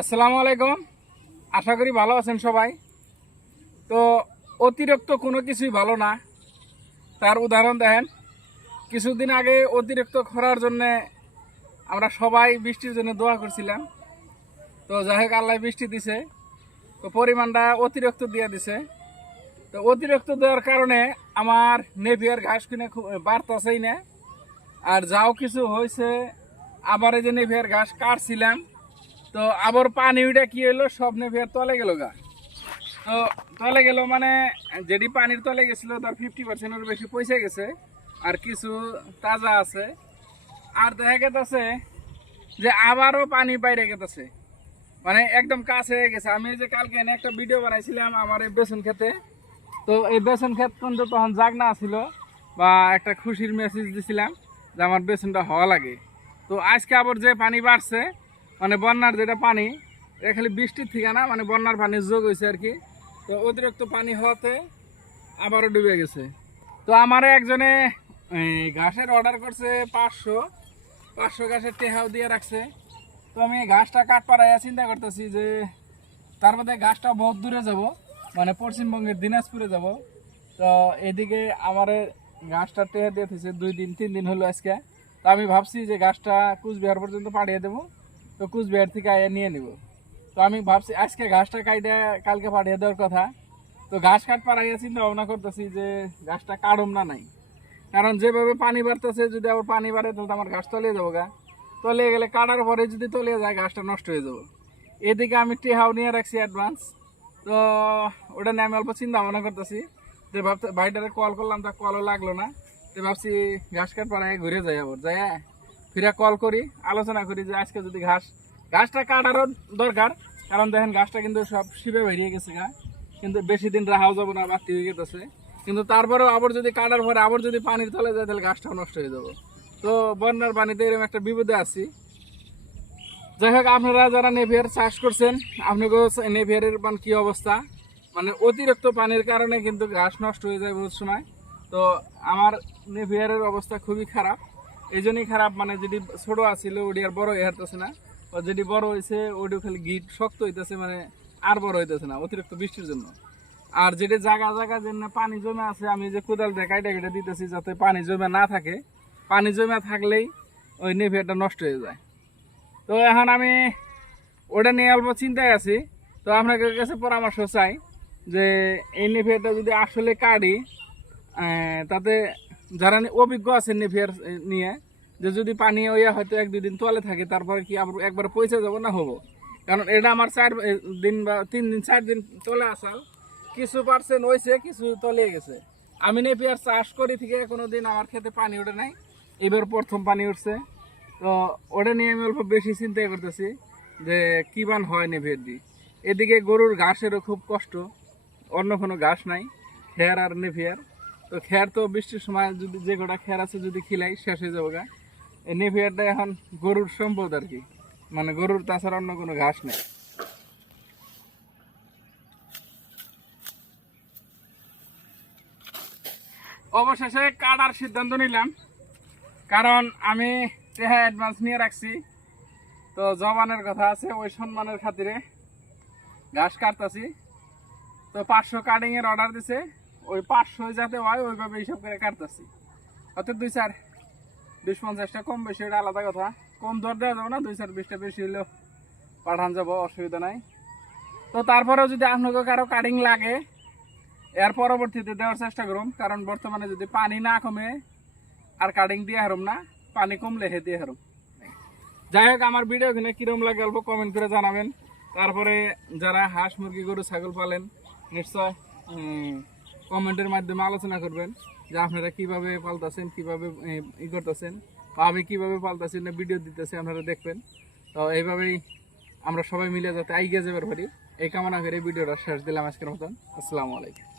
আসসালামু আলাইকুম। আশা করি ভালো আছেন সবাই। তো অতিরিক্ত কোনো কিছুই ভালো না। তার উদাহরণ দেখেন, কিছুদিন আগে অতিরিক্ত খরার জন্যে আমরা সবাই বৃষ্টির জন্য দোয়া করছিলাম। তো যাই হোক, আল্লাহ বৃষ্টি দিছে। তো পরিমাণটা অতিরিক্ত দিয়ে দিছে। তো অতিরিক্ত দেওয়ার কারণে আমার নেভিয়ার ঘাস কিনে খুব বাড়তেছেই না। আর যাও কিছু হয়েছে, আবার এই যে নেভিয়ার ঘাস কাটছিলাম, তো আবার পানি উঠে কি হলো সব নেভিয়ার তলে গেল গা। তো তলে গেল মানে যেটি পানির তলে গেছিল, তার ফিফটি পার্সেন্টের বেশি পয়সা গেছে, আর কিছু তাজা আছে। আর দেখা গেছে যে আবারও পানি বাইরে গেতেছে। মানে একদম কাছে হয়ে গেছে। আমি যে কালকে এনে একটা ভিডিও বানাইছিলাম আমার এই বেসন খেতে। তো এই বেসন ক্ষেত কিন্তু তখন জাগনা ছিল, বা একটা খুশির মেসেজ দিছিলাম। যে আমার বেসনটা হওয়া লাগে। তো আজকে আবার যে পানি বাড়ছে মানে বন্যার যেটা পানি এটা খালি বৃষ্টির থেকে না মানে বন্যার পানি যোগ হয়েছে আর কি। তো অতিরিক্ত পানি হওয়াতে আবারও ডুবে গেছে। তো আমারে একজনে ঘাসের অর্ডার করছে পাঁচশো পাঁচশো ঘাসের টেহাও দিয়ে রাখছে। তো আমি ঘাসটা কাট পাড়াইয়া চিন্তা করতেছি যে, তার মধ্যে ঘাসটা বহুত দূরে যাব মানে পশ্চিমবঙ্গের দিনাজপুরে যাব। তো এদিকে আমার ঘাসটা টেহে দিয়ে দিয়েছে দুই দিন, তিন দিন হলো আজকে। তো আমি ভাবছি যে গাছটা কুচবিহার পর্যন্ত পাঠিয়ে দেবো, তো কুচবিহার থেকে আয়া নিয়ে নিব। তো আমি ভাবছি আজকে ঘাসটা কাইটে কালকে পাঠিয়ে দেওয়ার কথা। তো ঘাস কাট পাড়াইয়া চিন্তা ভাবনা করতেছি যে গাছটা কাটম না নাই। কারণ যেভাবে পানি বাড়তেছে, যদি আবার পানি বাড়ে, তাহলে আমার গাছ তলিয়ে যাব গা। তলিয়ে গেলে কাটার পরে যদি তলিয়ে যায়, গাছটা নষ্ট হয়ে যাব। এদিকে আমি টেহাও নিয়ে রাখছি অ্যাডভান্স তো ওটা নিয়ে আমি অল্প চিন্তা ভাবনা করতেছি। ভাবতে ভাইটারে কল করলাম, তা কলও লাগল না। তো ভাবছি, ঘাস কাট পাড়ায় ঘুরে যাই আবার। যাই ফিরে কল করি, আলোচনা করি যে আজকে যদি ঘাস ঘাসটা কাটারও দরকার, কারণ দেখেন ঘাসটা কিন্তু সব শিবে বেরিয়ে গেছে গা। কিন্তু বেশি দিন রাহাও যাব না, বাড়তি হয়ে গেছে কিন্তু তারপরেও আবার যদি কাটার পরে আবার যদি পানির তলে যায়, তাহলে ঘাসটাও নষ্ট হয়ে যাব। তো বন্যার পানিতে এরকম একটা বিপদে আছি। যাই হোক, আপনারা যারা নেভিয়ার চাষ করছেন আপনাকে নেভিয়ারের মানে কি অবস্থা? মানে অতিরিক্ত পানির কারণে কিন্তু ঘাস নষ্ট হয়ে যায় বহুত সময়। তো আমার নেভিয়ারের অবস্থা খুবই খারাপ। এই জন্যই খারাপ মানে যদি ছোট আছিল ওটি আর বড় হারতেছে না। যেটি বড় হয়েছে ওটি খালি গিট শক্ত হইতেছে মানে আর বড় হইতেছে না, অতিরিক্ত বৃষ্টির জন্য। আর যেটি জায়গা জায়গা জন্য পানি জমে আছে, আমি যে কোদাল দিয়ে কাইটা কেটে দিতেছি যাতে পানি জমে না থাকে, পানি জমে থাকলেই ওই নেভিয়ারটা নষ্ট হয়ে যায়। তো এখন আমি ওটা নিয়ে অল্প চিন্তায় আছি। তো আপনাদের কাছে পরামর্শ চাই যে এই নেভিয়ারটা যদি আসলে কাটি তাতে যারা অভিজ্ঞ আছে নেভিয়ার নিয়ে, যে যদি পানি ওইয়া হয়তো এক দুই দিন তোলে থাকে, তারপরে কি আবার একবার পয়সা যাব না হব? কারণ এটা আমার চার দিন বা তিন দিন, চার দিন তোলে আসাল। কিছু পার্সেন্ট হয়েছে কিছু তলিয়ে গেছে। আমি নেপিয়ার চাষ করি থেকে কোনো দিন আমার খেতে পানি ওঠে নাই। এবার প্রথম পানি উঠছে। তো ওটা নিয়ে আমি অল্প বেশি চিন্তা করতেছি যে কি বান হয় নেভিয়ার দি এদিকে গরুর ঘাসেরও খুব কষ্ট। অন্য কোনো ঘাস নাই, খেয়ার আর নেভিয়ার। তো খেয়ার তো বৃষ্টির সময় যদি যে কটা খেয়ার আছে যদি খিলাই, শেষ হয়ে যাব গা। এই নেভিয়ারটা এখন গরুর সম্পদ আর কি। মানে গরুর তাছাড়া অন্য কোনো ঘাস নেই। অবশেষে কাটার সিদ্ধান্ত নিলাম। কারণ আমি টেহা অ্যাডভান্স নিয়ে রাখছি। তো জবানের কথা আছে, ওই সম্মানের খাতিরে ঘাস কাটতাছি। তো পাঁচশো এর অর্ডার দিছে। ওই পাঁচশো যাতে হয়, ওইভাবে হিসাব করে কাটতাছি। অর্থাৎ দুই চার বিশ পঞ্চাশটা কম বেশি ওটা আলাদা কথা। কম দর দেওয়া যাবে না, দুই চার, বিশটা বেশি হলেও পাঠান যাব, অসুবিধা নাই। তো তারপরেও যদি আপনাকে কারও কাটিং লাগে, এর পরবর্তীতে দেওয়ার চেষ্টা করুন। কারণ বর্তমানে যদি পানি না কমে, আর কাটিং দিয়ে হারুম না, পানি কমলে হে দিয়ে হারুম। যাই হোক, আমার ভিডিও এখানে কিরম লাগে অল্প কমেন্ট করে জানাবেন। তারপরে যারা হাঁস মুরগি, গরু, ছাগল পালেন নিশ্চয় কমেন্টের মাধ্যমে আলোচনা করবেন যে আপনারা কীভাবে পাল্টাছেন, কীভাবে ই করতেছেন, বা আমি কীভাবে পাল্টাছি না ভিডিও দিতেছি আপনারা দেখবেন। তো এইভাবেই আমরা সবাই মিলে যাতে আইগে যাবার পারি। এই কামনা করে ভিডিওটা শেষ দিলাম আজকের মতন। আসসালামু আলাইকুম।